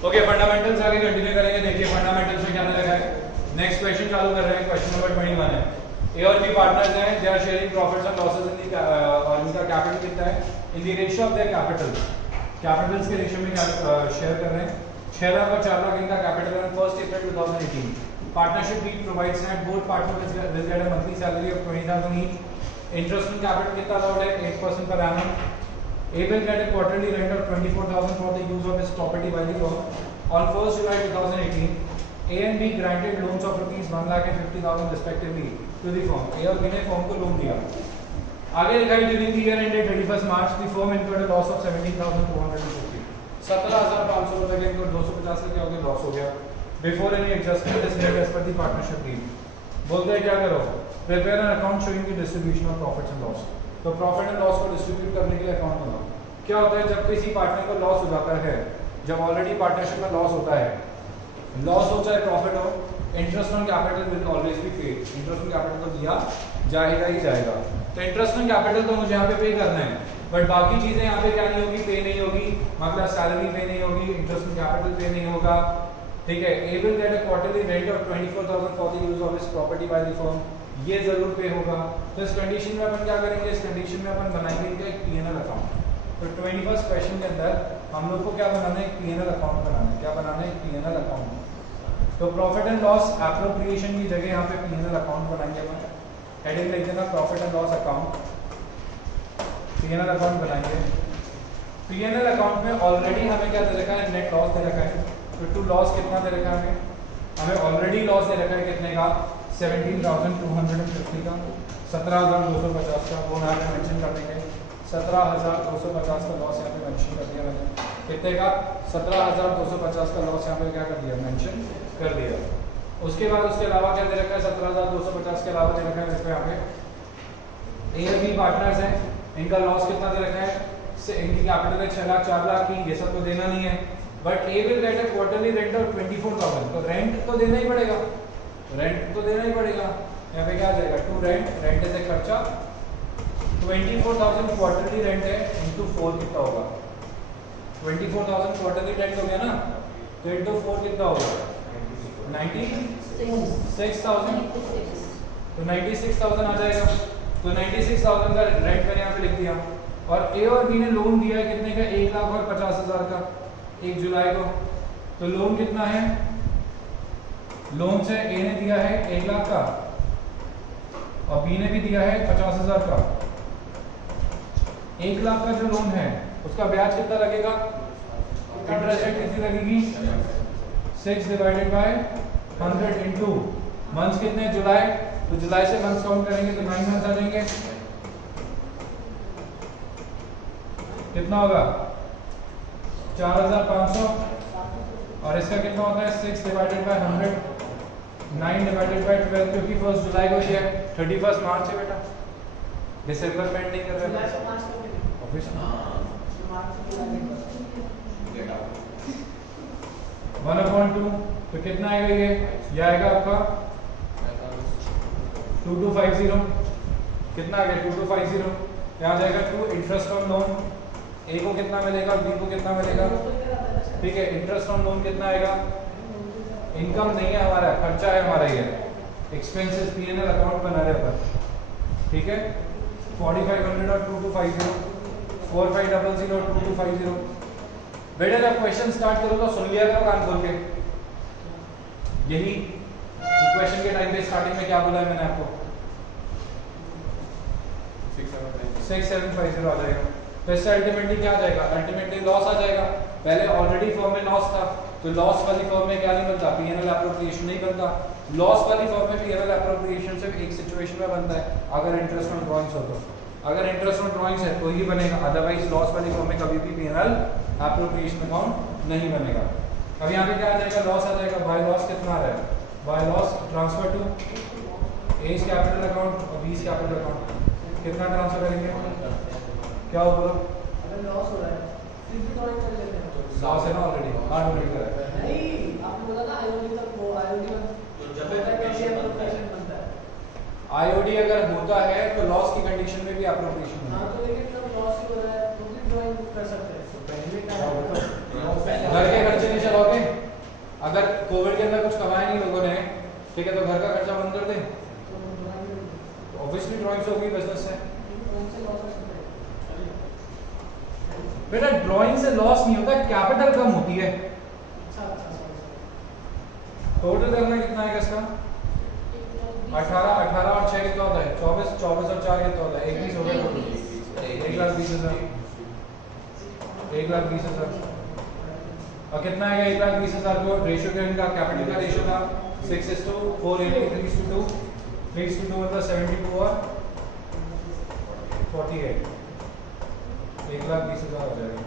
Okay, fundamentals आगे continue करेंगे। देखिए फंडामेंटल्स में क्या लिखा है। नेक्स्ट क्वेश्चन चालू कर रहे हैं। क्वेश्चन नंबर 21 है। ए और बी पार्टनर्स हैं, they are sharing profits and losses in the, और इनका कैपिटल कितना है in the ratio of their capital. Capitals के रेशियो में शेयर कर रहे हैं। 6 लाख और 4 लाख इनका कैपिटल है। First April 2018 partnership deed provides that both partners will get a monthly salary of 20,000 each. Interest on capital कितना अलाउड है 8% per annum. A will get a quarterly rent of 24,000 for the use of his property by the firm. On 1st July 2018, A and B granted loans of rupees 1,50,000 respectively to the firm. A और B ने firm को loan दिया। आगे लिखा है during the year ended 31st March, the firm incurred a loss of 17,250. 17,500 रुपए के इनको 250 का क्या हो गया लॉस हो गया। Before any adjustment is made as per the partnership deed. बोलते हैं क्या करो, prepare an account showing the distribution of profits and loss. तो प्रॉफिट एंड लॉस को डिस्ट्रीब्यूट करने के लिए अकाउंट बनाओ। क्या होता है जब किसी पार्टनर को लॉस हो जाता है, जब ऑलरेडी पार्टनरशिप में लॉस होता है, लॉस हो चाहे प्रॉफिट हो, interest on capital will always be paid. Interest on capital तो दिया जाएगा ही जाएगा। तो इंटरेस्ट ऑन कैपिटल तो मुझे यहाँ पे पे करना है, बट बाकी चीजें यहाँ पे क्या नहीं होगी, पे नहीं होगी। मतलब सैलरी पे नहीं होगी, इंटरेस्ट ऑन कैपिटल पे नहीं होगा। ठीक है। A will get a quarterly rent of 24,000 for the use of his property by the firm. ये जरूर पे होगा। तो इस कंडीशन में अपन क्या करेंगे, इस कंडीशन में अपन बनाएंगे इनका एक पीएनएल अकाउंट। तो 21st क्वेश्चन के अंदर हम लोग को क्या बनाना है, एक पीएनएल अकाउंट बनाना है। क्या बनाना है, एक पीएनएल अकाउंट। तो प्रॉफिट एंड लॉस एप्रोप्रिएशन की जगह यहाँ पे पीएनएल अकाउंट बनाएंगे अपन। हेडिंग लिख देना profit and loss account. PNL account बनाएंगे। पीएनएल अकाउंट में ऑलरेडी हमें क्या दे रखा है, नेट लॉस दे रखा है। तो टू लॉस कितना दे रखा है हमें ऑलरेडी लॉस दे रखा है कितने का, 17,250 का, 17,250 का। वो यहाँ पे मेंशन कर देंगे। 17,250 का लॉस यहाँ पे मेंशन कर दिया मैंने। कितने का, 17,250 का लॉस यहाँ पे क्या कर दिया, मेंशन कर दिया। उसके बाद उसके अलावा क्या दे रखा है, 17,250 के अलावा दे रखा है इसको यहाँ पे ए और बी पार्टनर्स हैं, इनका लॉस कितना दे रखा है, इनकी कैपिटल है 6 लाख 4 लाख की। ये सब तो देना नहीं है, but A will get a quarterly rent of 24,000। तो रेंट तो देना ही पड़ेगा, रेंट तो देना ही पड़ेगा। यहाँ पे क्या आ जाएगा, to rent, rent is a खर्चा। 24,000 क्वार्टरली रेंट है, इंटू 4 कितना होगा, 24,000 क्वार्टरली रेंट हो गया ना, तो इंटू 4 कितना होगा, 96,000। तो 96,000 आ जाएगा। तो 96,000 का रेंट मैंने यहाँ पे लिख दिया। और ए और बी ने लोन दिया है कितने का, 1,50,000 का 1 जुलाई को। तो लोन कितना है, लोन से ए ने दिया है 1 लाख का और बी ने भी दिया है 50,000 का। 1 लाख का जो लोन है उसका ब्याज कितना लगेगा, इंटरेस्ट रेट कितनी लगेगी, 6 डिवाइडेड बाय 100 इंटू मंथ्स कितने, जुलाई। तो जुलाई से मंथ्स काउंट करेंगे तो 9 मंथ्स आ जाएंगे। कितना होगा, 4,500। और इसका कितना होता है, 6 डिवाइडेड बाय 100, 9 डिवाइडेड बाय 12, क्योंकि 1 जुलाई को ये 31 मार्च है बेटा, दिसंबर में नहीं कर रहे हैं। 1/2 तो कितना आएगा, ये आएगा आपका 2250। कितना आ गया, 2250। क्या आ जाएगा, 2 इंटरेस्ट ऑन लोन। ए को कितना मिलेगा, बी को कितना मिलेगा। ठीक है, इंटरेस्ट ऑन लोन कितना आएगा, इनकम नहीं है हमारा, खर्चा है हमारा, ये एक्सपेंसेस पीएनएल अकाउंट बना रहे अपन। ठीक है, 4,500 और 2250, 4,500 और 2250। बेटा जब क्वेश्चन स्टार्ट करो तो सुन लिया करो कान खोल के। यही इक्वेशन के टाइम पे स्टार्टिंग में क्या बोला है मैंने आपको, 6,750 आ जाएगा। तो इससे अल्टीमेटली क्या आ जाएगा, अल्टीमेटली लॉस आ जाएगा। पहले ऑलरेडी फर्म में लॉस था, तो लॉस वाली फर्म में क्या नहीं बनता, पीएनएल एप्रोप्रिएशन नहीं बनता। लॉस वाली फर्म में पीएनएल एप्रोप्रिएशन सिर्फ एक सिचुएशन में बनता है, अगर इंटरेस्ट ऑन ड्राइंग्स हो तो। अगर इंटरेस्ट ऑन ड्राइंग्स है तो ही बनेगा, अदरवाइज लॉस वाली फर्म में कभी भी पीएनएल एप्रोप्रिएशन अकाउंट नहीं बनेगा। अब यहाँ पे क्या आ जाएगा, लॉस आ जाएगा। बाय लॉस कितना आ रहा है, by loss transfer to A's capital account और बीज कैपिटल अकाउंट। कितना ट्रांसफर करेंगे, क्या हो बोलो, अगर लॉस हो रहा है फिर भी थोड़ा कर लेते हैं। लॉस है ना ऑलरेडी, हार्ड ऑलरेडी करा है। नहीं, आपने बोला ना आईओडी तक, वो आईओडी में जब तक कैसे एप्रोप्रिएशन बनता है। आईओडी अगर होता है तो लॉस की कंडीशन में भी एप्रोप्रिएशन होता हां, तो लेकिन जब लॉस ही हो रहा है तो भी ड्राइंग कर सकते हैं। तो पहले का है। घर के खर्चे नहीं चलाओगे, कोविड के अंदर कुछ कमाया नहीं लोगों ने, ठीक है, तो घर का खर्चा बंद कर दे, ऑब्वियसली ड्राइंग्स होगी बिजनेस से। बेटा ड्राइंग से लॉस नहीं होता, कैपिटल कम होती है। टोटल करना कितना है इसका? 18 और 6 कितना होता है? 24 और 4 कितना होता है? 21 हो गया टोटल। 1,20,000, 1,20,000। और कितना आएगा 1,20,000 को? रेशियो का कैपिटल का रेशियो था 6:4, 3:2, 3:2 मतलब 72 और 48, 1,20,000 हो जाएगा।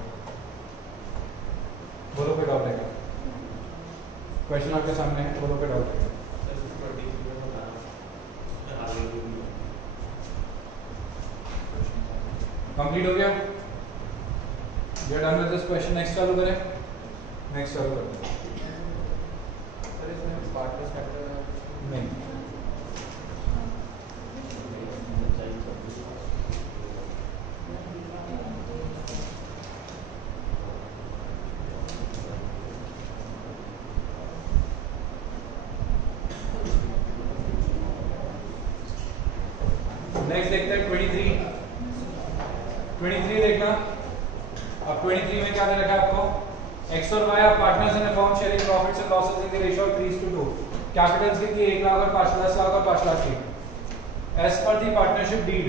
बोलो कोई डाउट है क्या? क्वेश्चन आपके सामने है, बोलो कोई डाउट है? कंप्लीट हो गया? We are done with this question. Next चालू करें, नेक्स्ट चालू करते हैं। सर इसमें पार्टनर्स कैपिटल नहीं, नेक्स्ट देखते हैं 23 देखना। अब 23 में क्या दे रखा है आपको? एक्स और Y are partners in a firm sharing profits and losses in the ratio of 3:2। Capitals कितनी? 1 लाख और 10 लाख और 5 लाख की। As per the partnership deed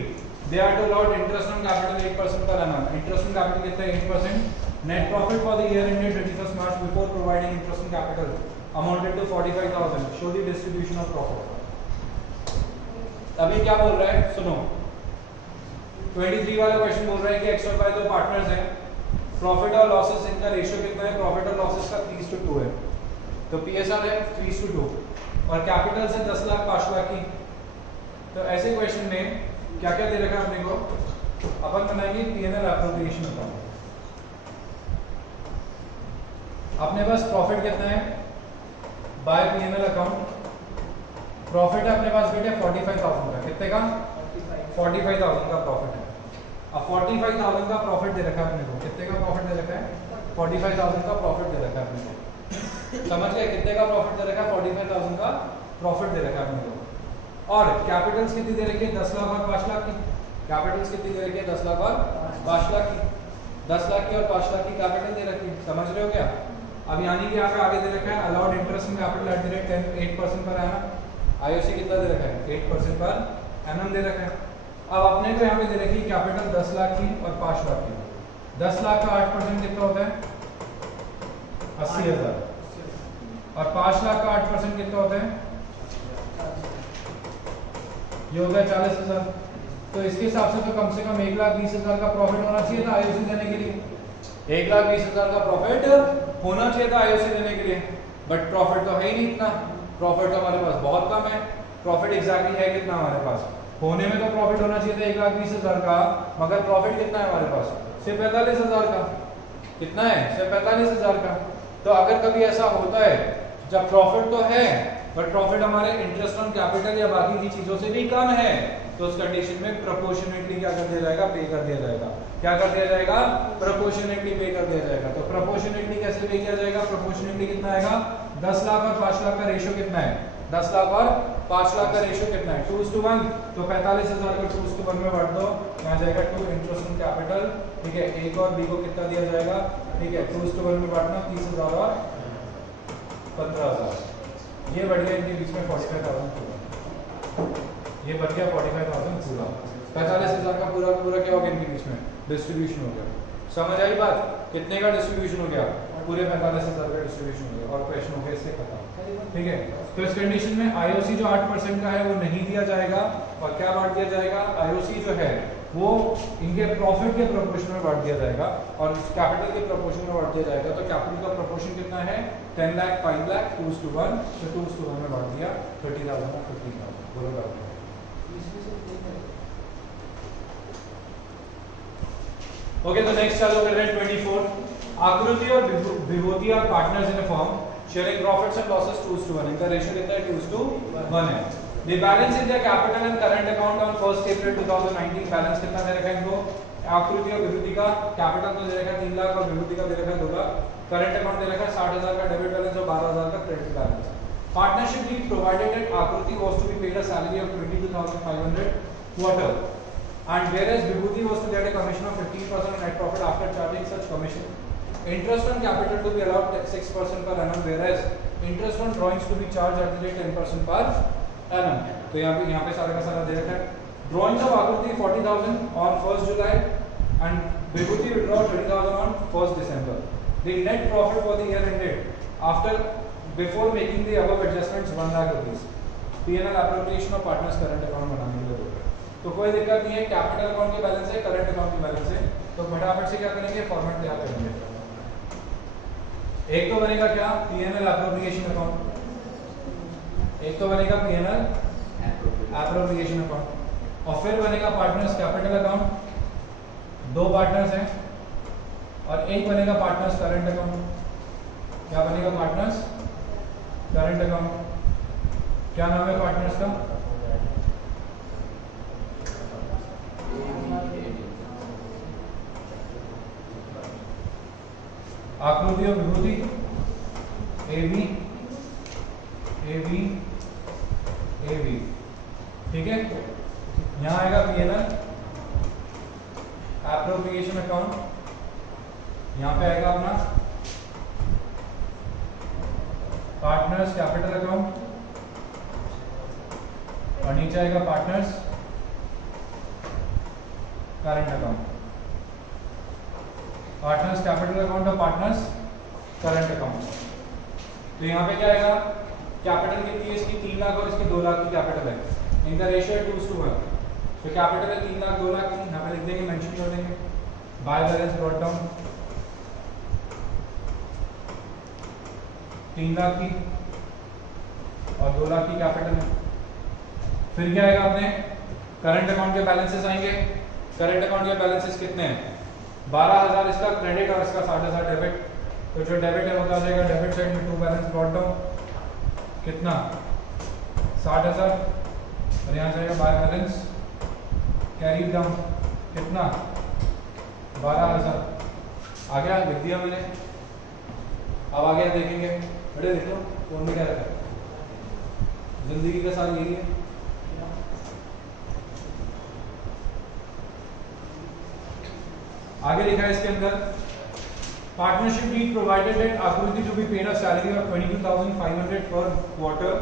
they are to allot interest on capital 8% per annum। Interest on capital कितना है? 8%। Net profit for the year ended 31 March before providing interest on capital amounted to 45,000। Show the distribution of profit. अभी क्या बोल रहा है सुनो, 23 वाला question बोल रहा है कि एक्स और वाई दो पार्टनर्स हैं, प्रॉफिट और लॉसेस इनका रेशियो कितना है? प्रॉफिट और लॉसेस का 3:2 है, तो पीएसआर है 3:2 और कैपिटल से 10 लाख 5 लाख की। तो ऐसे क्वेश्चन में क्या क्या दे रखा है अपने को? अपन बनाएंगे पीएनएल एप्रोप्रिएशन अकाउंट। अपने पास प्रॉफिट कितना है बाय पीएनएल अकाउंट? प्रॉफिट है अपने पास बेटे 45,000 का। कितने का? 45,000 का प्रॉफिट है। अब 45,000 का प्रॉफिट दे रखा है अपने को। कितने का प्रॉफिट दे रखा है? 45,000 का प्रॉफिट दे रखा है अपने को। समझ गए? कितने का प्रॉफिट दे रखा है? 45,000 का प्रॉफिट दे रखा है अपने को। और कैपिटल्स कितनी दे रखी है? 10 लाख और 5 लाख की। कैपिटल्स कितनी दे रखी है? 10 लाख और 5 लाख की। 10 लाख की और 5 लाख की कैपिटल दे रखी है। समझ रहे हो क्या? अब यानी कि यहाँ पे आगे दे रखा है allowed interest in capital at the rate 8% per annum। IOC कितना दे रखा है? 8% पर annum दे रखा है। अब अपने को यहाँ पे दे रखी है कैपिटल 10 लाख की और 5 लाख की। 10 लाख का 8% कितना होता है? 80,000 और 5 लाख का 8% कितना होता है? ये होता है 40,000। तो इसके हिसाब से तो कम से कम 1,20,000 का प्रॉफिट होना चाहिए था आईओसी देने के लिए। 1,20,000 का प्रॉफिट होना चाहिए था आईओसी देने के लिए, बट प्रॉफिट तो है ही नहीं इतना। प्रॉफिट तो हमारे पास बहुत कम है। प्रॉफिट एग्जैक्टली है कितना हमारे पास? होने में तो प्रॉफिट होना चाहिए था 1,20,000 का, मगर प्रॉफिट कितना है हमारे पास? सिर्फ 45,000 का। कितना है? सिर्फ 45,000 का। तो अगर कभी ऐसा होता है जब प्रॉफिट तो है बट प्रॉफिट हमारे इंटरेस्ट ऑन कैपिटल या बाकी की चीजों से भी कम है, तो उस कंडीशन में प्रोपोर्शनेटली क्या कर दिया जाएगा? पे कर दिया जाएगा। क्या कर दिया जाएगा? प्रोपोर्शनेटली पे कर दिया जाएगा। तो प्रोपोर्शनेटली कैसे पे किया जाएगा? प्रोपोर्शनेटली कितना आएगा? 10 लाख और 5 लाख का रेशियो कितना है? 10 लाख और 5 लाख का रेशियो कितना है? 2:1। तो 45,000 को 2:1 में बांट दो, यहाँ जाएगा 2 इंटरेस्ट ऑन कैपिटल। ठीक है, ए को और बी को कितना दिया जाएगा? ठीक है, 2:1 में बांटना 30,000 और 15,000। ये बढ़ गया इनके बीच में 45,000 पूरा। ये बच गया 45,000 पूरा। 45,000 का पूरा पूरा क्या हो गया इनके बीच में? डिस्ट्रीब्यूशन हो गया। समझ आई बात? कितने का डिस्ट्रीब्यूशन हो गया? पूरे 45,000 का डिस्ट्रीब्यूशन हो गया और क्वेश्चन हो गया इससे खत्म। ठीक है, तो इस कंडीशन में आईओसी जो 8% का है वो नहीं दिया जाएगा और क्या बांट दिया जाएगा? आईओसी जो है वो इनके प्रॉफिट के प्रोपोर्शन में बांट दिया जाएगा और कैपिटल के प्रोपोर्शन में बांट दिया जाएगा। तो कैपिटल का प्रोपोर्शन कितना है? 10 लाख 5 लाख 2:1। तो 2:1 में बांट दिया 30,000 और 15,000। बोलो ओके। तो नेक्स्ट चालू कर रहे हैं 24। आकृति और Vibhuti are partners in a firm sharing profits and losses 2:1। इनका रेशियो कितना है? 2:1 है। The balance in the capital and current account on 1 April 2019। Balance कितना दे रखा है इनको? आकृति और विभूति का कैपिटल तो दे रखा है 3 लाख और विभूति का दे रखा है 2 लाख। करंट अकाउंट दे रखा है 60,000 का डेबिट बैलेंस और 12,000 का critical balance. Partnership deed provided that Akruti was to be paid a salary of 22,500 quarter, and whereas Vibhuti was to get a commission of 15% on net profit after charging such commission. Interest on capital to be allowed 6% per annum, whereas interest on drawings to be charged at the rate 10% per annum. तो यहाँ पे सारा का सारा दे रखा है. Drawings of Akruti 40,000 on 1st July and Vibhuti withdraw 20,000 on 1st December. The net profit for the year ended after before making the above adjustments 1 lakh rupees. P&L appropriation of partners current account बनाने के लिए बोल रहे हैं. तो कोई दिक्कत नहीं है, कैपिटल अकाउंट की बैलेंस है, करंट अकाउंट की बैलेंस है, तो फटाफट से क्या करेंगे, फॉर्मेट तैयार करेंगे. एक तो बनेगा क्या, P&L एप्रोप्रिएशन अकाउंट, एक तो बनेगा P&L एप्रोप्रिएशन अकाउंट, और फिर बनेगा पार्टनर्स कैपिटल अकाउंट. दो पार्टनर्स हैं और एक बनेगा पार्टनर्स करंट अकाउंट. क्या बनेगा, पार्टनर्स करंट अकाउंट. क्या नाम है पार्टनर्स का, आकृति और विभूति, AB AB AB. ठीक है, यहाँ आएगा P&L एप्रोप्रिएशन अकाउंट, यहाँ पे आएगा अपना पार्टनर्स कैपिटल अकाउंट, और नीचे आएगा partners current account. Partners capital account और पार्टनर्स करंट अकाउंट. तो यहाँ पे क्या आएगा, कैपिटल कितनी है इसकी, 3 लाख और इसकी 2 लाख की कैपिटल है. इनका रेशियो है 2:1. तो कैपिटल है 3 लाख 2 लाख की, यहाँ पे लिख देंगे, मेंशन कर देंगे. By balance brought down 3 lakh की और 2 लाख की कैपिटल है. फिर क्या आएगा, अपने करंट अकाउंट के बैलेंसेस आएंगे. करंट अकाउंट के बैलेंसेस कितने हैं, 12,000 इसका क्रेडिट और इसका 60,000 डेबिट. तो जो डेबिट है वो क्या जाएगा, डेबिट साइड में टू बैलेंस ब्रॉट डाउन कितना 60,000, और यहाँ जाएगा बाय बैलेंस कैरी डाउन कितना 12,000. आ गया, लिख दिया मैंने. अब आगे देखेंगे, बड़े देख लो फोन में क्या रखा है, जिंदगी का साल यही है. आगे लिखा है इसके अंदर, partnership deed provided that Akriti to be paid a salary of 22,500 per quarter,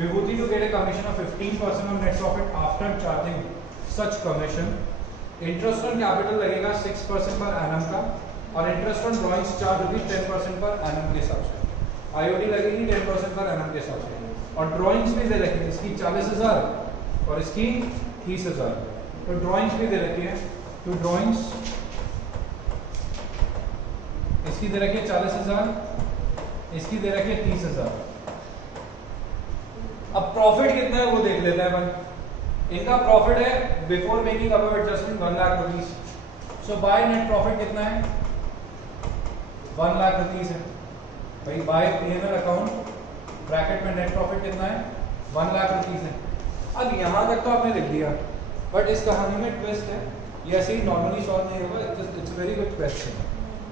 Vibhuti to get a commission of 15% on net profit after charging such commission. Interest on capital लगेगा 6% पर एनम का, और इंटरेस्ट ऑन ड्रॉइंग्स चार्ज होगी 10% per annum के हिसाब से. IOD लगेगी 10% per annum के हिसाब से, और ड्रॉइंग्स भी दे रखी है, इसकी 40,000 और इसकी 30,000. तो ड्रॉइंग्स भी दे रखी है, तो ड्रॉइंग्स इसकी दे रखी है 40,000, इसकी दे रखी है 30,000. अब प्रॉफिट कितना है वो देख लेते हैं अपन. इनका प्रॉफिट है before making above adjustment 1 lakh rupees. So by net profit कितना है, 1 लाख रुपीस है भाई. बाय P&L अकाउंट ब्रैकेट में नेट प्रॉफिट कितना है, 1 लाख रुपीस है. अब यहाँ तक तो आपने लिख दिया, बट इस कहानी में ट्विस्ट है. ये ऐसे ही नॉर्मली सॉल्व नहीं होगा. It's very good question.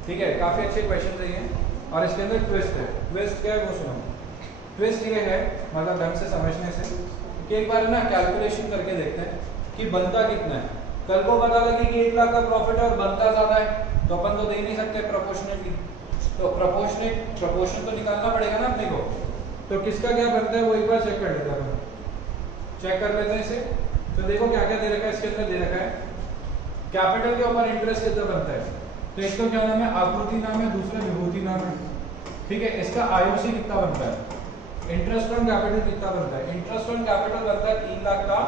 ठीक है, काफी अच्छे क्वेश्चन रहे हैं, और इसके अंदर ट्विस्ट है. ट्विस्ट क्या है वो सुनो. ट्विस्ट ये है, मतलब ढंग से समझने से, कि एक बार ना कैलकुलेशन करके देखते हैं कि बनता कितना है. कल को पता लगे कि 1 लाख का प्रॉफिट है और बनता ज्यादा है, तो अपन तो दे नहीं सकते प्रोपोर्शनेटली. तो प्रोपोर्शन तो निकालना पड़ेगा ना अपने को. तो किसका क्या बनता है वो एक बार चेक कर लेते हैं. चेक कर लेते हैं इसे. तो देखो क्या क्या दे रखा है इसके अंदर. दे रखा है कैपिटल के ऊपर इंटरेस्ट कितना बनता है. तो एक तो क्या नाम है, आकृति नाम है, दूसरा विभूति नाम है. ठीक है, इसका आईओसी कितना बनता है, इंटरेस्ट ऑन कैपिटल कितना बनता है. इंटरेस्ट ऑन कैपिटल बनता है 3 लाख का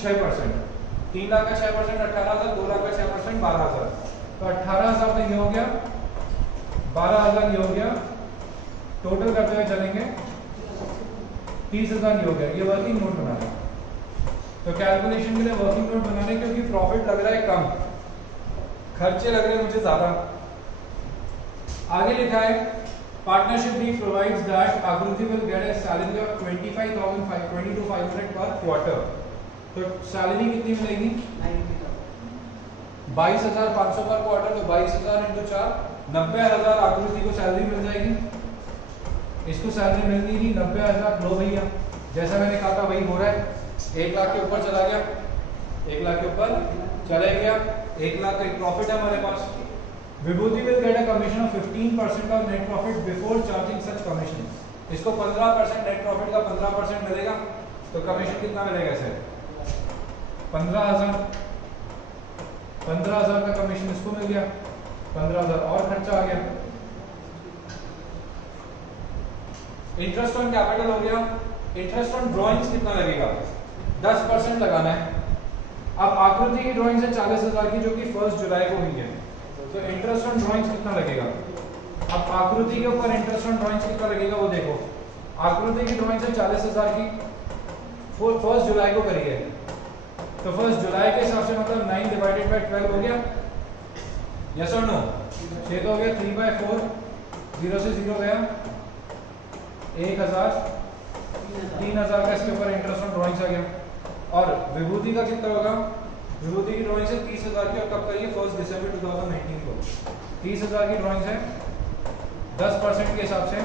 6%. 3 लाख का 6% 18,000, 2 लाख का 6% 12,000. तो 18,000 तो ये हो गया, 12,000 ये हो गया, टोटल करते हुए चलेंगे 30,000 ये हो गया. ये वर्किंग नोट बना रहे हैं. तो कैलकुलेशन के लिए वर्किंग नोट बना रहे हैं, क्योंकि प्रॉफिट लग रहा है कम, खर्चे लग रहे हैं मुझे ज्यादा. आगे लिखा है, पार्टनरशिप डीड प्रोवाइड्स दैट आकृति will get a salary of 22,500 per quarter. तो सैलरी कितनी मिलेगी, 22,500 पर क्वार्टर. तो 22,000 × 4 90,000 आकृति को सैलरी मिल जाएगी. इसको सैलरी मिल नहीं रही, 90,000 लो भैया, जैसा मैंने कहा था वही हो रहा है, 1 लाख के ऊपर चला गया, 1 लाख के ऊपर चले गया, 1 लाख का एक प्रॉफिट है हमारे पास। Vibhuti will get a commission of 15% of net profit before charging such commission. इसको 15% नेट प्रॉफिट का 15% मिलेगा, तो कमीशन कितना मिलेगा इसे? 15,000 का कमीशन इसको मिल गया, 15,000 और खर्चा आ गया। इंटरेस्ट ऑन कैपिटल हो गया। इंटरेस्ट ऑन ड्राइंग्स कितना लगेगा? 10% लगाना है। अब आकृति की ड्राइंग है 40,000 की, जो कि 1 जुलाई को हुई है, तो इंटरेस्ट ऑन ड्राइंग्स कितना लगेगा? अब आकृति के ऊपर इंटरेस्ट ऑन ड्राइंग्स कितना लगेगा वो देखो। आकृति की ड्राइंग है 40,000 की, 1 जुलाई को करी है, तो 1 जुलाई के हिसाब से मतलब 9 डिवाइडेड बाय 12 हो गया, यस और नो? 6 तो हो गया, 3/4, 0 से 0 गया, 1,000, 3,000 का इसके ऊपर इंटरेस्ट ऑन ड्राइंग्स आ गया। और विभूति का कितना होगा? विभूति की ड्राइंग है 30,000 की, और कब करिए? 1 दिसंबर 2019 को। 30,000 की ड्राइंग है 10% के हिसाब से,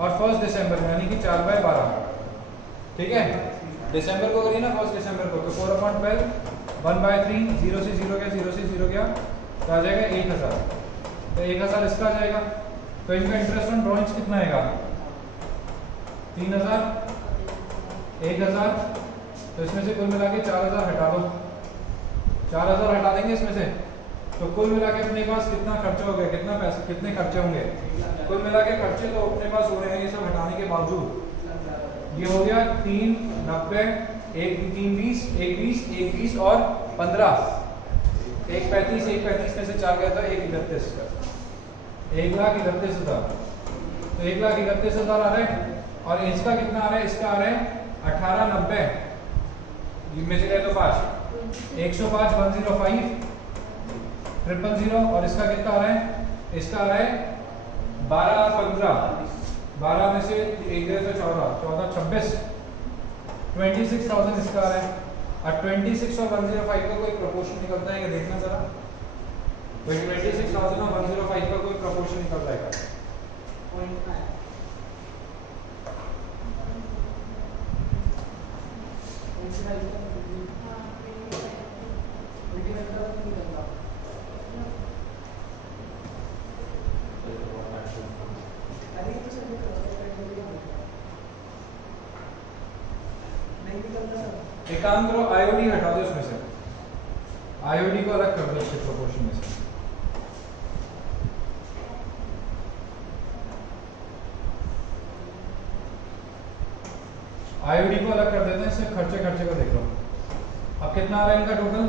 और 1 दिसंबर यानी कि 4/12, ठीक है? दिसंबर को करिए ना 1 दिसंबर को, तो 4/12, 1/3, 0 से 0 गया, 0 से 0 गया, तो आ जाएगा 1,000, तो 1,000 इसका आ जाएगा। तो इनका इंटरेस्ट ऑन ड्राइंग्स कितना आएगा? 3,000, 1,000, तो इसमें से कुल मिला के 4,000 हटा दो, 4,000 हटा देंगे इसमें से, तो कुल मिला के अपने पास कितना खर्चा हो गया? कितना पैसे, कितने खर्चे होंगे? कुल मिला के खर्चे तो अपने पास हो रहे हैं ये सब हटाने के बावजूद, ये हो गया 3, 90, 1, 3, 20, 1, 20, 1, 20 और 15, 1, 35, 1, 35 में से 4 गया था, 1, 31 का, 1,31,000, तो 1,31,000 आ रहा है। और इसका कितना आ रहा है? इसका आ रहा है 18,90, में से गए तो 5, 105, 105, 000, और इसका कितना आ रहा है? इसका आ रहा है 12, 15, 12 में से 1 गए तो 14, 14, 26, 26,000 इसका आ रहा है। और 26 और 105 का कोई प्रोपोर्शन निकलता है क्या? देखना जरा, कोई 26,000 और 105 का कोई प्रोपोर्शन निकल जाएगा? एक काम करो, आईओडी हटा दो इसमें से, आईओडी को अलग कर दो इसके प्रोपोर्शन में से। आईओडी को अलग कर देते हैं, सिर्फ खर्चे को देख लो। अब कितना आ रहा है इनका टोटल?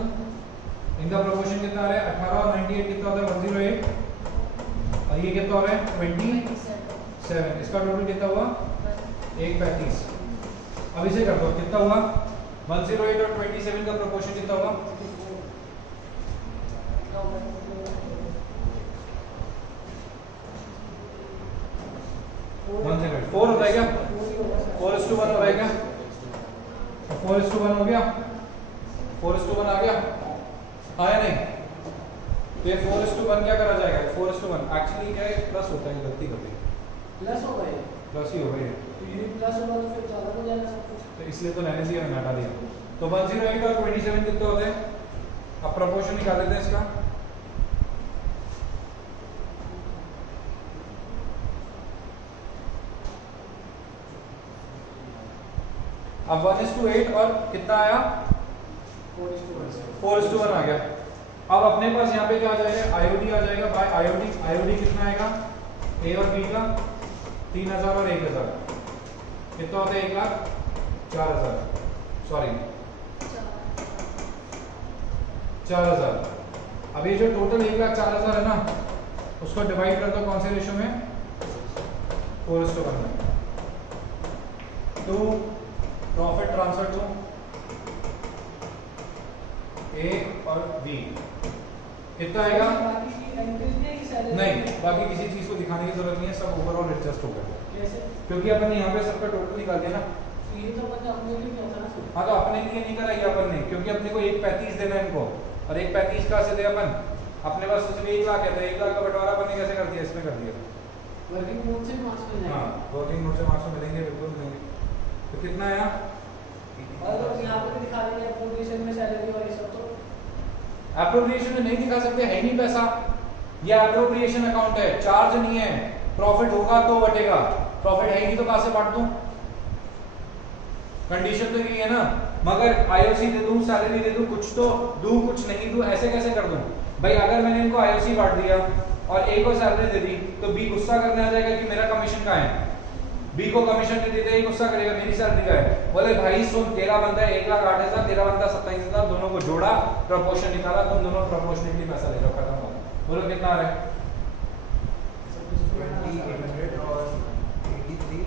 इनका प्रोपोर्शन कितना आ रहा है? 18 और 98 कितना होता है? 108, और ये कितना हो रहा है? 27। इसका टोटल कितना हुआ? 135। अब इसे कर दो, कितना हुआ? 108 और 27 का प्रोपोर्शन कितना हुआ? 4 होता है क्या? 4:1 हो रहेगा, 4:1 हो गया, 4:1 आ गया, हाँ या नहीं? तो ये 4:1 क्या करा जाएगा? 4:1 एक्चुअली क्या है? प्लस होता है, गलती कर दी, प्लस हो गए, प्लस ही हो गई है, तो ये प्लस होगा तो फिर ज्यादा हो जाएगा सब कुछ, तो इसलिए तो रहने से मैंने हटा दिया। तो 108 और 27 कितने होते हैं? अब प्रोपोर्शन निकाल लेते हैं इसका। अब 1:8 और कितना आया? 4:1 आ गया। अब अपने पास यहाँ पे क्या आ जाएगा? आईओडी आ जाएगा बाय आईओडी। आईओडी कितना आएगा? ए और बी का 3,000 और 1,000 कितना होता है? 1,04,000, सॉरी 4,000। अब ये जो टोटल 1,04,000 है ना, उसको डिवाइड कर दो कौन से रेशो में? 4:1 में। तो प्रॉफिट ट्रांसफर टू ए और बी कितना आएगा? नहीं, बाकी किसी चीज को दिखाने की जरूरत नहीं है, सब ओवरऑल एडजस्ट हो गया, क्योंकि अपन ने यहाँ पे सबका टोटल निकाल दिया ना। ये तो मतलब अपने लिए नहीं होता ना। हाँ, तो अपने लिए नहीं कराई अपन ने, क्योंकि अपने को 1,35 देना है इनको, और 1,35 कहाँ से दे अपन? अपने पास तो सिर्फ 1 लाख है, तो 1 लाख का बंटवारा अपन ने कैसे कर दिया? इसमें कर दिया। वर्किंग नोट से मार्क्स मिल हाँ जाएंगे। वर्किंग नोट से मार्क्स मिलेंगे, बिल्कुल मिलेंगे। तो कितना आया? और यहाँ पे भी दिखा देंगे एप्रोप्रिएशन में सैलरी और ये सब तो एप्रोप्रिएशन में नहीं दिखा सकते, है ही नहीं पैसा। ये एप्रोप्रिएशन अकाउंट है, चार्ज नहीं है। प्रॉफिट होगा तो बटेगा, प्रॉफिट है ही नहीं तो कहां से बांट दूं? कंडीशन तो यही है ना। मगर आईओसी दे दूं, सैलरी दे दूं, कुछ तो दूं, कुछ नहीं दूं, ऐसे कैसे कर दूं भाई? अगर मैंने इनको आईओसी बांट दिया और ए को सैलरी दे दी तो बी गुस्सा करने आ जाएगा कि मेरा कमीशन कहां है। बी को कमीशन नहीं देते, ये गुस्सा करेगा मेरी सैलरी का है। बोले भाई सुन, तेरा बनता है 1,08,000, तेरा बनता है 27,000, दोनों को जोड़ा, प्रपोर्शन निकाला, तुम दोनों प्रपोर्शनली पैसा ले लो, खत्म हो। बोलो कितना आ रहा है? 20,800 और 83,200।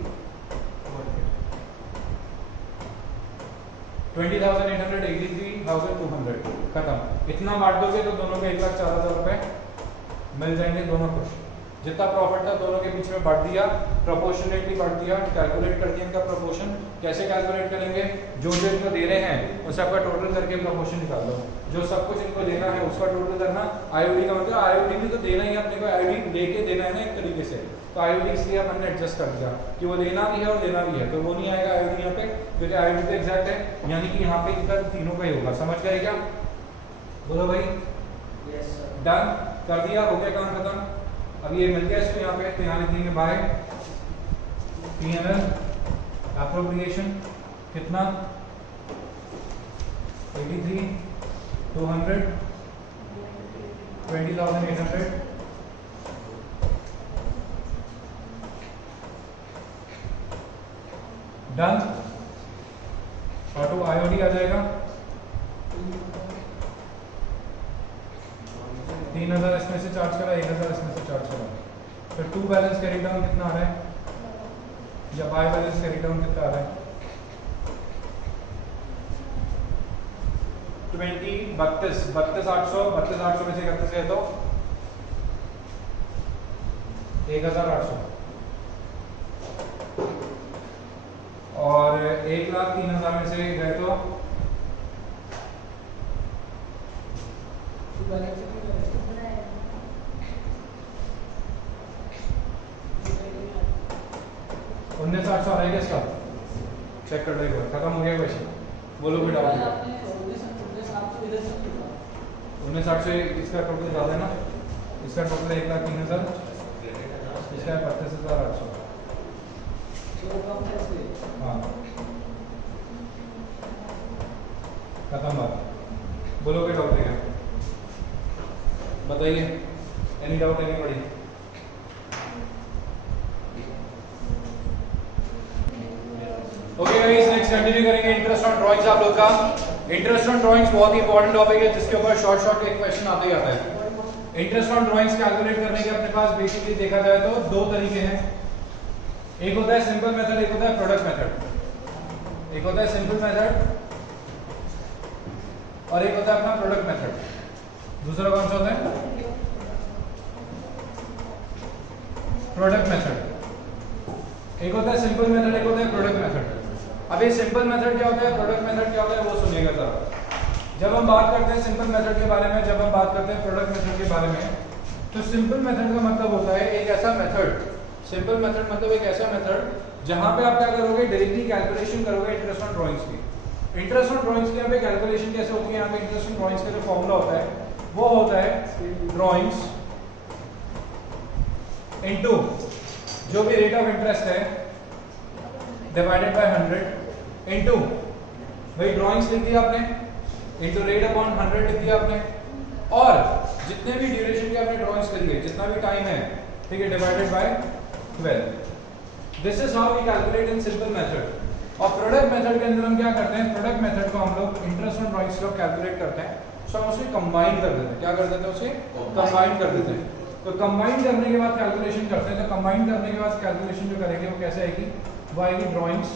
20,800, 83,200, खत्म। इतना बांट दोगे तो दोनों को 1,04,000 रुपए मिल जाएंगे, दोनों को। जितना प्रॉफिट था दोनों के बीच में बांट दिया, प्रोपोर्शनेटली बांट दिया, कैलकुलेट कर दिया इनका प्रोपोर्शन। कैसे कैलकुलेट करेंगे? जो जो इनको दे रहे हैं उस सबका टोटल करके प्रोपोर्शन निकाल लो। जो सब कुछ इनको देना है उसका टोटल करना। आईओडी का मतलब आईओडी भी तो देना ही है अपने को, आईओडी लेके देना है ना एक तरीके से। तो आईओडी इसलिए अपन ने एडजस्ट कर दिया कि वो लेना भी है और देना भी है, तो वो नहीं आएगा आईओडी यहाँ पे, क्योंकि आईओडी तो एग्जैक्ट है, यानी कि यहाँ पे इनका तीनों का ही होगा। समझ गए क्या? बोलो भाई। Yes sir. डन कर दिया, हो गया काम खत्म। अब ये मिल गया इसको यहाँ पे, तो यहाँ लिख देंगे बाय P&L एप्रोप्रिएशन कितना 83,200 20,800 डन। ऑटो आईओडी आ जाएगा 3,000 इसमें से चार्ज करा, 1,000 इसमें से चार्ज करा। फिर टू बैलेंस कैरी डाउन कितना आ रहा है, या बाय बैलेंस कैरी डाउन कितना आ रहा है? 32,800 में से 31 है तो 1,800 और 1,03,000 में से गए तो उन्नीस 800 आ रहा है क्या इसका? चेक कर लो एक बार। खत्म हो गया क्वेश्चन? बोलो कोई डाउट नहीं। 19,800 इसका टोटल ज्यादा है ना, इसका टोटल 1,03,000, इसका 32,800। हाँ खत्म बात। बोलो कोई डाउट नहीं, बताइए। Any doubt anybody? Okay guys, next continue करेंगे इंटरेस्ट ऑन ड्राइंग्स। आप लोग का इंटरेस्ट ऑन ड्राइंग्स बहुत ही इंपॉर्टेंट टॉपिक है, जिसके ऊपर शॉर्ट शॉर्ट एक क्वेश्चन आता ही आता है। इंटरेस्ट ऑन ड्राइंग्स कैलकुलेट करने के अपने पास बेसिकली देखा जाए तो दो तरीके हैं। एक होता है सिंपल मेथड, एक होता है प्रोडक्ट मेथड। एक होता है सिंपल मेथड और एक होता है अपना प्रोडक्ट मेथड। दूसरा कौन सा होता है? Product method. एक होता है सिंपल मेथड, एक होता है प्रोडक्ट मेथड। अब ये सिंपल मेथड क्या होता है, प्रोडक्ट मेथड क्या होता है, वो सुनिएगा जरा। जब हम बात करते हैं सिंपल मेथड के बारे में, जब हम बात करते हैं प्रोडक्ट मेथड के बारे में, तो सिंपल मेथड का मतलब होता है एक ऐसा मेथड, सिंपल मेथड मतलब एक ऐसा मेथड जहां पे आप क्या करोगे, डायरेक्टली कैलकुलेशन करोगे इंटरेस्ट ऑन ड्राइंग्स की। इंटरेस्ट ऑन ड्राइंग्स की यहाँ पे कैलकुलेशन कैसे होती है? यहाँ पे इंटरेस्ट ऑन ड्राइंग्स का जो फॉर्मूला होता है वो होता है ड्राइंग्स इनटू जो भी रेट ऑफ इंटरेस्ट है डिवाइडेड बाय 100 इनटू भाई ड्राइंग्स लिख दिया आपने इनटू रेट अपॉन 100 लिख दिया आपने, और जितने भी ड्यूरेशन की आपने ड्राइंग्स करी है, जितना भी टाइम है, ठीक है, divided by 12। This is how we calculate in simple method. और प्रोडक्ट मेथड के अंदर हम क्या करते हैं, प्रोडक्ट मेथड को हम लोग इंटरेस्ट ऑन ड्राइंग्स को कैलकुलेट करते हैं, सो हम उसे कंबाइन कर देते हैं। क्या कर देते हैं? उसे कंबाइन कर देते हैं। तो कंबाइन करने के बाद कैलकुलेशन करते हैं। तो कंबाइन करने के बाद कैलकुलेशन जो करेंगे वो कैसे आएगी, वो आएगी drawings,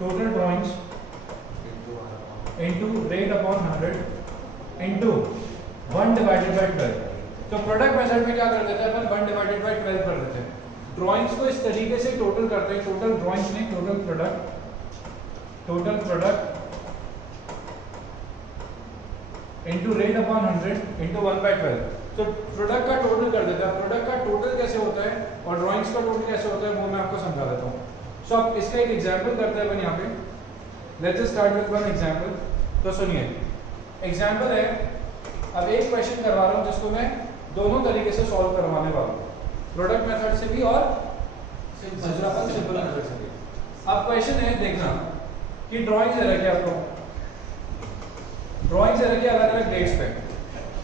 total drawings into rate upon 100 into 1 divided by 12। तो प्रोडक्ट मेथड में क्या कर देते हैं अपन, 1 डिवाइडेड बाय 12 कर देते हैं। ड्राइंग्स को इस तरीके से टोटल करते हैं, टोटल ड्राइंग्स नहीं, total product into rate upon 100 into 1 by 12। तो प्रोडक्ट का टोटल कर देते हैं। प्रोडक्ट का टोटल कैसे होता है और ड्राइंग्स का टोटल कैसे होता है वो मैं आपको समझा देता हूँ। सो अब इसका एक एग्जांपल करते हैं अपन यहाँ पे। Let's start with one example. तो सुनिए, एग्जांपल है, अब एक क्वेश्चन करवा रहा हूँ जिसको मैं दोनों तरीके से सॉल्व करवाने वाला हूँ, प्रोडक्ट मेथड से भी और दूसरा सिंपल मेथड से भी। अब क्वेश्चन है, देखना कि ड्राइंग दे रखी है आपको, ड्राइंग दे रखी है अलग अलग डेट्स पे।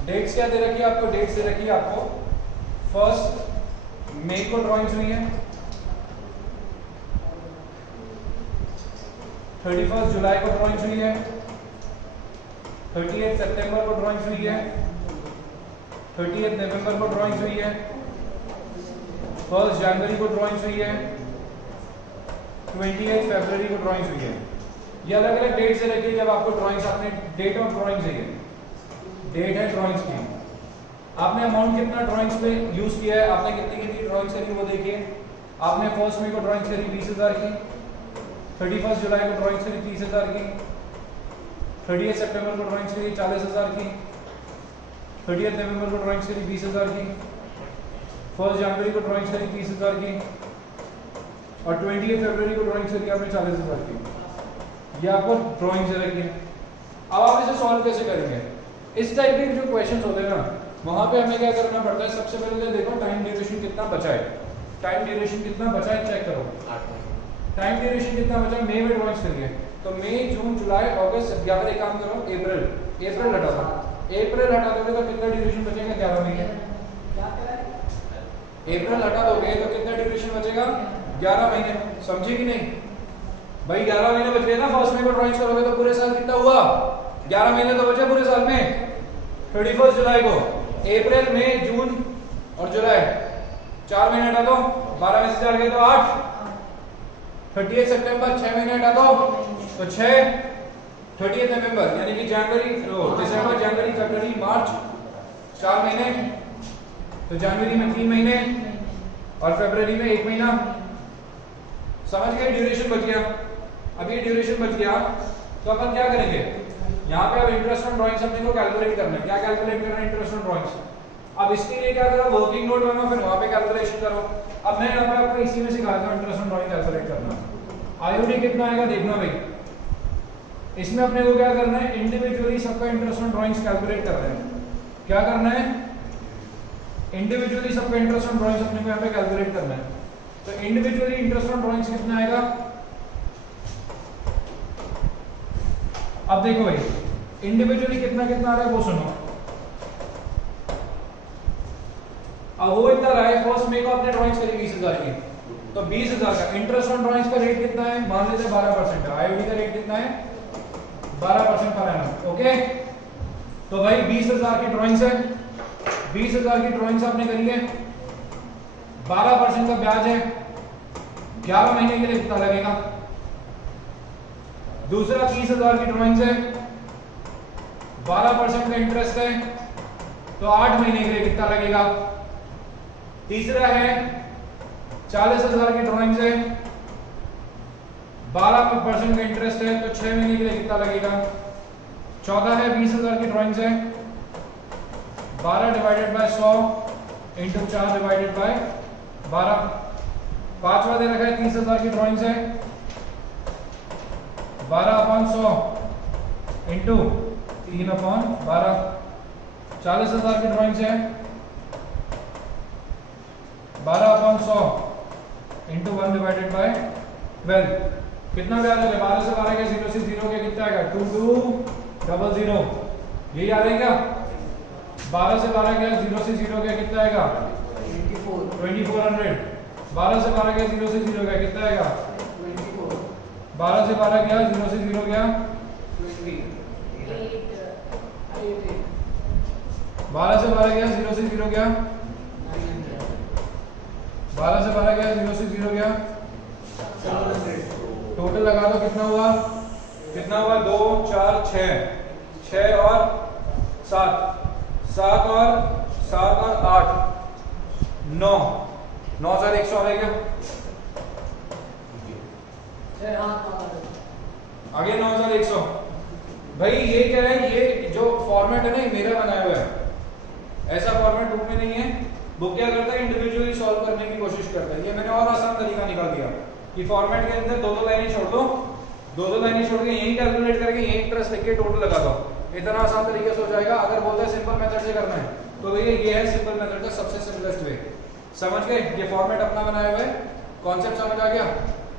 डेट्स क्या दे रखी है आपको? डेट्स दे रखी है आपको 1 मई को ड्राइंग्स हुई है, 31 जुलाई को ड्राइंग्स हुई है, 30 सितंबर को ड्राइंग्स हुई है, 30 नवंबर को ड्राइंग्स हुई है, 1 जनवरी को ड्राइंग्स हुई है, 28 फरवरी को ड्राइंग्स हुई है। ये अलग अलग डेट से रखिए जब आपको ड्राइंग्स, आपने डेट ऑफ ड्राइंग चाहिए, डेट है ड्राइंग्स की, आपने अमाउंट कितना ड्राइंग्स पे यूज किया है, आपने कितनी कितनी ड्राइंग्स करी वो देखिए। आपने 1 मई को ड्राइंग्स करी 20,000 की, 31 जुलाई को ड्राइंग्स करी 30,000 की, 30 सितंबर को ड्राइंग्स करी 40,000 की, 30 नवंबर को ड्राइंग्स करी 20,000 की, 1 जनवरी को ड्राइंग्स करी 30,000 की, और 28 फरवरी को ड्राइंग्स करी आपने 40,000 की। ये आपको ड्राइंग से रखिए। अब आप इसे सॉल्व कैसे करेंगे? इस टाइप के जो क्वेश्चंस होते हैं ना, वहां पे हमें क्या करना पड़ता है, सबसे पहले तो देखो टाइम ड्यूरेशन कितना बचा है, टाइम ड्यूरेशन कितना बचा है चेक करो। टाइम ड्यूरेशन कितना बचा है? मई में ड्राइंग्स करिए तो मई, जून, जुलाई, अगस्त, या फिर एक काम करो अप्रैल, अप्रैल हटा दो, अप्रैल हटा दोगे तो कितना ड्यूरेशन बचेगा? 11 महीने। अप्रैल हटा दोगे तो कितना ड्यूरेशन बचेगा? 11 महीने। समझे कि नहीं भाई? 11 महीने बच गए ना। 1 मई को ड्राइंग्स करोगे तो पूरे साल कितना हुआ? 11 महीने तो बचे पूरे साल में। 31 जुलाई को अप्रैल, मई, जून और जुलाई 4 महीने हटा दो, 12 में से 4 गए तो 8। 30 सितंबर 6 महीने हटा दो तो 6। 30 नवंबर यानी कि जनवरी, दिसंबर, जनवरी, फरवरी, मार्च 4 महीने, तो जनवरी में 3 महीने और फरवरी में 1 महीना। समझ गए? ड्यूरेशन बच गया। अब ये ड्यूरेशन बच गया तो अपन क्या करेंगे, यहाँ पे अब इंटरेस्ट ऑन ड्राइंग्स अपने को कैलकुलेट करना है। क्या कैलकुलेट करना है? Interest on drawings. अब इसके लिए क्या करो, वर्किंग नोट बनो, फिर वहां पे कैलकुलेशन करो। अब मैं यहाँ पे आपको इसी में सिखाता हूँ इंटरेस्ट ऑन ड्राइंग कैलकुलेट करना। आईओडी कितना आएगा देखना भाई। इसमें अपने को क्या करना है, इंडिविजुअली सबका इंटरेस्ट ऑन ड्राइंग्स कैलकुलेट करना है। क्या करना है? इंडिविजुअली सबका इंटरेस्ट ऑन ड्राइंग्स अपने को यहाँ पे कैलकुलेट करना है। तो इंडिविजुअली इंटरेस्ट ऑन ड्राइंग्स कितना आएगा? अब देखो भाई, इंडिविजुअली कितना कितना आ रहा है वो सुनो। अब वो इतना रहा है, 1 मई को आपने ड्राइंग्स करी 20,000 की, तो 20,000 का इंटरेस्ट ऑन ड्राइंग्स का रेट कितना है? मान लेते हैं 12% है। आईओडी का रेट कितना है? 12% पर एनम। ओके, तो भाई 20,000 की ड्राइंग्स है, 20,000 की ड्राइंग्स आपने करी है, 12% का ब्याज है, 11 महीने के लिए कितना लगेगा? दूसरा 30,000 की ड्राइंग्स है, 12% का इंटरेस्ट है, तो 8 महीने के लिए कितना लगेगा? तीसरा है 40,000 की ड्राइंग्स है, 12% का इंटरेस्ट है, तो 6 महीने के लिए कितना लगेगा? 14 है 20,000 की ड्राइंग्स है, 12 divided by 100 into 4 divided by 12। पांचवा दे रखा है 30,000 की ड्राइंग्स है, 12/100 इंटू 3/12। 40,000 की ड्राइंग्स है, 12/100 इंटू 1 डिवाइडेड बाय 12। कितना ब्याज है? 12 से 12 के 0 से 0 के कितना आएगा? 2200। यही आ रहा है क्या? 12 से 12 के 0 से 0 के कितना आएगा? 2400। 12 से 12 के 0 से 0 का कितना आएगा? 12 से 12 गया 0 से 0 गया 12 से 12 गया 0 से 0 गया 12 से 12 गया 0 से 0 गया। टोटल लगा दो कितना हुआ? कितना हुआ? 2 4 6 6 और 7 7 और 7 और 8 9 9,100 आ गया। आगे 9,100। भाई ये क्या है? ये जो फॉर्मेट है ना, ये मेरा बनाया हुआ है। ऐसा फॉर्मेट बुक में नहीं है, बुक क्या करता है, इंडिविजुअली सॉल्व करने की कोशिश करता है। ये मैंने और आसान तरीका निकाल दिया कि फॉर्मेट के अंदर दो लाइनें छोड़ दो, दो लाइनें छोड़ के यही कैलकुलेट करके यही इंटरेस्ट लिख के टोटल लगा दो, इतना आसान तरीके से हो जाएगा। अगर बोलते हैं सिंपल मेथड से करना है तो भैया ये है सिंपल मेथड का सबसे सिंपलेस्ट वे। समझ गए, ये फॉर्मेट अपना बनाया हुआ है, कॉन्सेप्ट समझ आ गया।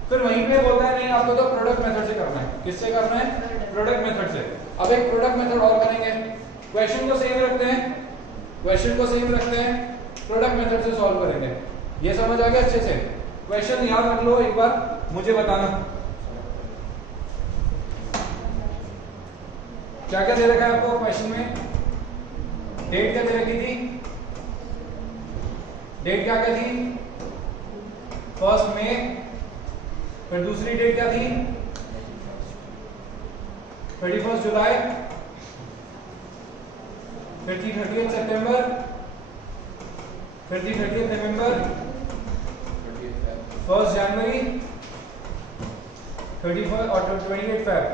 फिर वहीं पे बोलता है नहीं आपको तो प्रोडक्ट मेथड से करना है। किससे करना है, प्रोडक्ट मेथड से। अब एक प्रोडक्ट मेथड और करेंगे, क्वेश्चन को सेम रखते हैं, क्वेश्चन को सेम रखते हैं, प्रोडक्ट मेथड से सॉल्व करेंगे। ये समझ आ गया अच्छे से। क्वेश्चन याद रख लो, एक बार मुझे बताना क्या क्या दे रखा है आपको क्वेश्चन में। डेट क्या दे रखी थी, डेट क्या क्या थी, 1 मई। फिर दूसरी डेट क्या थी, 31 जुलाई। फिर थी 30 सितंबर। फिर थी 30 नवंबर। 1 जनवरी, 31 और 28 फेब।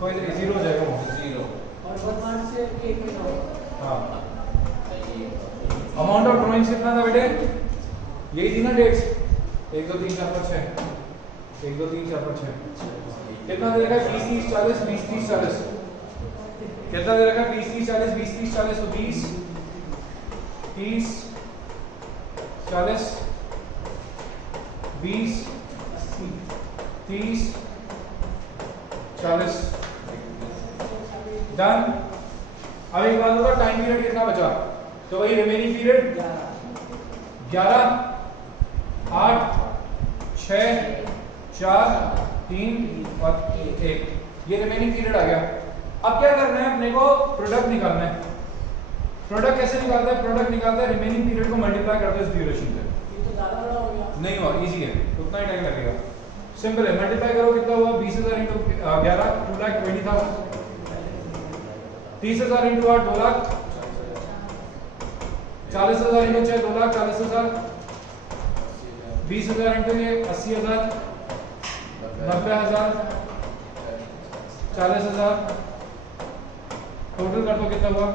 कोई नहीं, 0 हो जाएगा वो 0। और 1 मार्च से 1 महीना होगा। हाँ, अमाउंट ऑफ ड्राइंग्स कितना था बेटे, यही थी ना डेट्स, 1 2 3 4 5 6, 1 2 3 4 5 6। कितना दे रखा है, 20 30 40, 20 30 40। कितना दे रखा है, 20 30 40, 20 30 40। तो 20 30 40 20 30 40 डन। अब एक बात होगा, टाइम पीरियड कितना बचा, तो वही रिमेनिंग पीरियड 11 8 6 4 3 और 1, ये रिमेनिंग पीरियड आ गया। अब क्या करना है, अपने को प्रोडक्ट निकालना है। प्रोडक्ट कैसे निकालता है, प्रोडक्ट निकालता है रिमेनिंग पीरियड को मल्टीप्लाई करते हैं इस ड्यूरेशन से। ये तो ज्यादा बड़ा हो गया। नहीं हुआ, इजी है, उतना ही टाइम लगेगा, सिंपल है। मल्टीप्लाई करो, कितना हुआ, 20,000 into 11 2,20,000। 30,000 into 8 2 lakh. 40,000 into 6 2,40,000। 20,000 into ये 80,000। 90,000। 40,000। टोटल कर दो, कितना हुआ,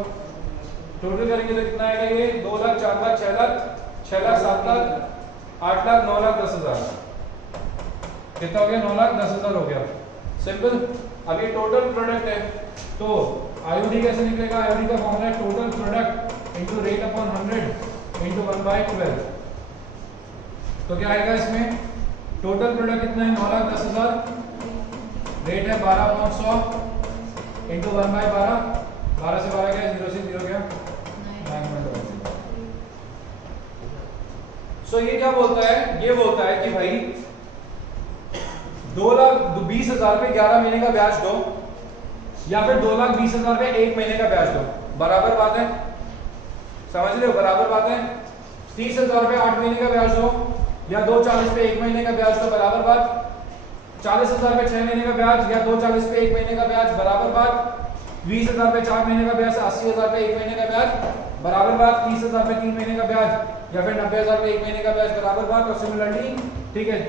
टोटल करेंगे तो कितना आएगा, ये 2 लाख 4 लाख 6 लाख 6 लाख 7 लाख 8 लाख 9 लाख 10,000। कितना हो गया, 9 लाख 10,000 हो गया, सिंपल। अब ये टोटल प्रोडक्ट है, तो आईओडी कैसे निकलेगा, आईओडी का फॉर्मूला है total product into rate upon 100 into 1/12। तो क्या आएगा इसमें, टोटल प्रोडक्ट कितना है, 9 लाख 10,000, रेट है 12/100 इनटू 1/12। 12 से 12 गया, 0 से 0 गया, 9.1। सो ये क्या बोलता है, ये बोलता है कि भाई 2,20,000 पे 11 महीने का ब्याज दो, या फिर 2,20,000 पे 1 महीने का ब्याज दो, बराबर बात है, समझ रहे हो, बराबर बात है। 30,000 पे 8 महीने का ब्याज दो, या 2,40 पे 1 महीने का ब्याज दो, बराबर बात। 40,000 पे 6 महीने का ब्याज, या 2,40 पे 1 महीने का ब्याज, बराबर बात। 20,000 पे 4 महीने का ब्याज, 80,000 पे 1 महीने का ब्याज, बराबर बात। 30,000 पे 3 महीने का ब्याज, या फिर 90,000 पे 1 महीने का ब्याज, बराबर बात। और सिमिलरली, ठीक है,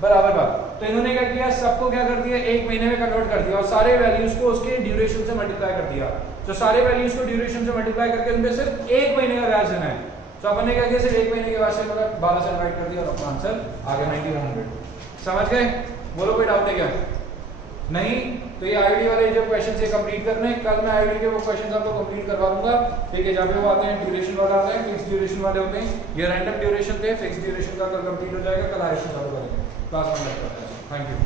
बराबर बात। तो इन्होंने क्या किया, सबको क्या कर दिया, 1 महीने में कन्वर्ट कर दिया, और सारे वैल्यूज को उसके ड्यूरेशन से मल्टीप्लाई कर दिया। तो सारे वैल्यूज को ड्यूरेशन से मल्टीप्लाई करके उनमें सिर्फ 1 महीने का ब्याज देना है। तो अपन ने क्या किया, सिर्फ 1 महीने के बाद से 12 से डिवाइड कर दिया, और अपना आंसर आ गया 9100। समझ गए, बोलो कोई डाउट है क्या, नहीं? तो ये आईडी वाले जो क्वेश्चन से कंप्लीट करने, कल मैं आईडी के वो क्वेश्चन आपको कंप्लीट करवा दूंगा, ठीक है। जहाँ पे वो आते हैं ड्यूरेशन वाला आता है, फिक्स ड्यूरेशन वाले होते हैं, ये रैंडम ड्यूरेशन थे, फिक्स ड्यूरेशन का कल कंप्लीट हो जाएगा, कल आयुष चालू करेंगे, क्लास 1 करते हैं। Thank you.